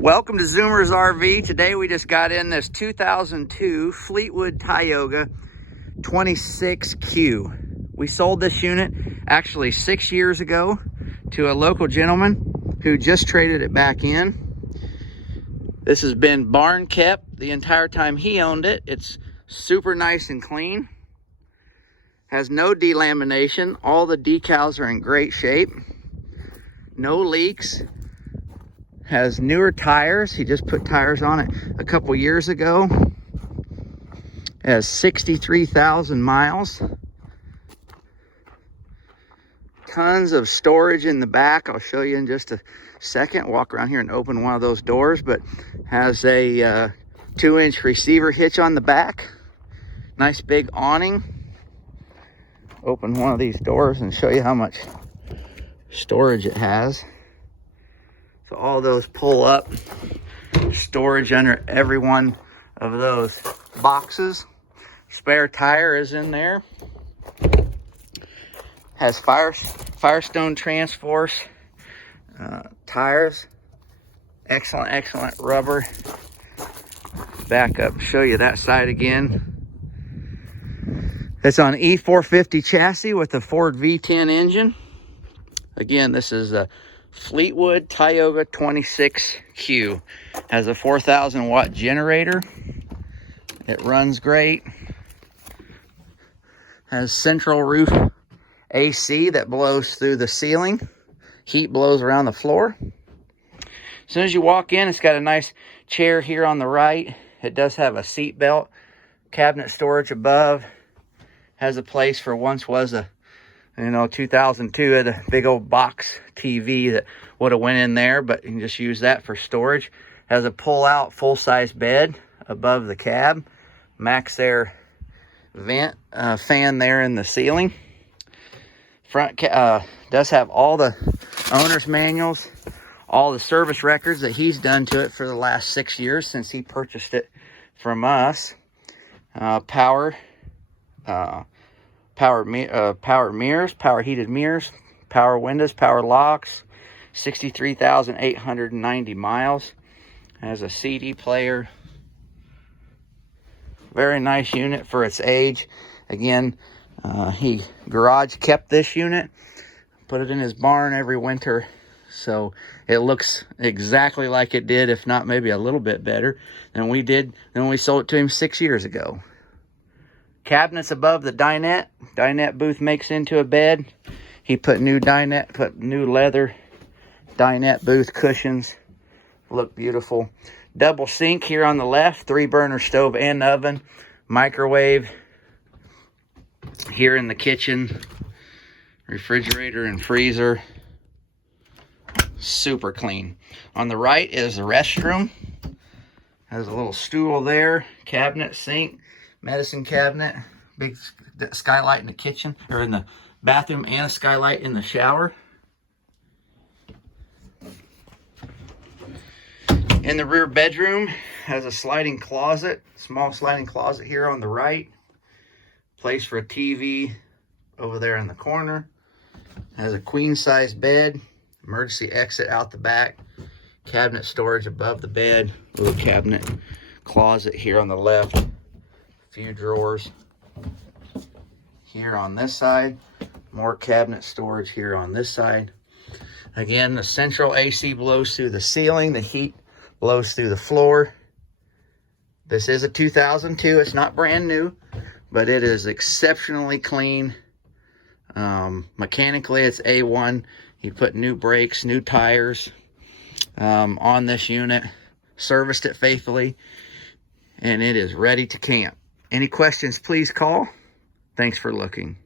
Welcome to Zoomer's RV. Today we just got in this 2002 Fleetwood Tioga 26Q. We sold this unit actually 6 years ago to a local gentleman who just traded it back in. This has been barn kept the entire time he owned it. It's super nice and clean. Has no delamination. All the decals are in great shape. No leaks. Has newer tires. He just put tires on it a couple years ago. Has 63,000 miles. Tons of storage in the back. I'll show you in just a second. Walk around here and open one of those doors, but has a 2-inch receiver hitch on the back. Nice big awning. Open one of these doors and show you how much storage it has. So all those pull up. Storage under every one of those boxes. Spare tire is in there. Has Firestone Transforce tires. Excellent rubber. Back up, show you that side again. It's on E450 chassis with a Ford V10 engine. Again, this is a Fleetwood Tioga 26Q. Has a 4,000 watt generator. It runs great. Has central roof AC that blows through the ceiling. Heat blows around the floor. As soon as you walk in, it's got a nice chair here on the right. It does have a seat belt, cabinet storage above. Has a place for once was a 2002 had a big old box TV that would have went in there, but you can just use that for storage. Has a pull-out full-size bed above the cab. Max Air vent fan there in the ceiling. Front does have all the owner's manuals, all the service records that he's done to it for the last 6 years since he purchased it from us. Power mirrors, power heated mirrors, power windows, power locks, 63,890 miles. Has a CD player. Very nice unit for its age. Again, he garage kept this unit, put it in his barn every winter, so it looks exactly like it did, if not maybe a little bit better than we did when we sold it to him 6 years ago. Cabinets above the dinette. Dinette booth makes into a bed. He put new leather dinette booth cushions. Look beautiful. Double sink here on the left. 3-burner stove and oven. Microwave here in the kitchen. Refrigerator and freezer. Super clean. On the right is the restroom. Has a little stool there. Cabinet, sink. Medicine cabinet, big skylight in the kitchen, or in the bathroom, and a skylight in the shower. In the rear bedroom, has a sliding closet, small sliding closet here on the right. Place for a TV over there in the corner. Has a queen size bed, emergency exit out the back, cabinet storage above the bed, little cabinet closet here on the left. Few drawers here on this side, more cabinet storage here on this side. Again, the central AC blows through the ceiling, the heat blows through the floor. This is a 2002, it's not brand new, but it is exceptionally clean. Mechanically, it's A1. He put new brakes, new tires on this unit, serviced it faithfully, and it is ready to camp. Any questions, please call. Thanks for looking.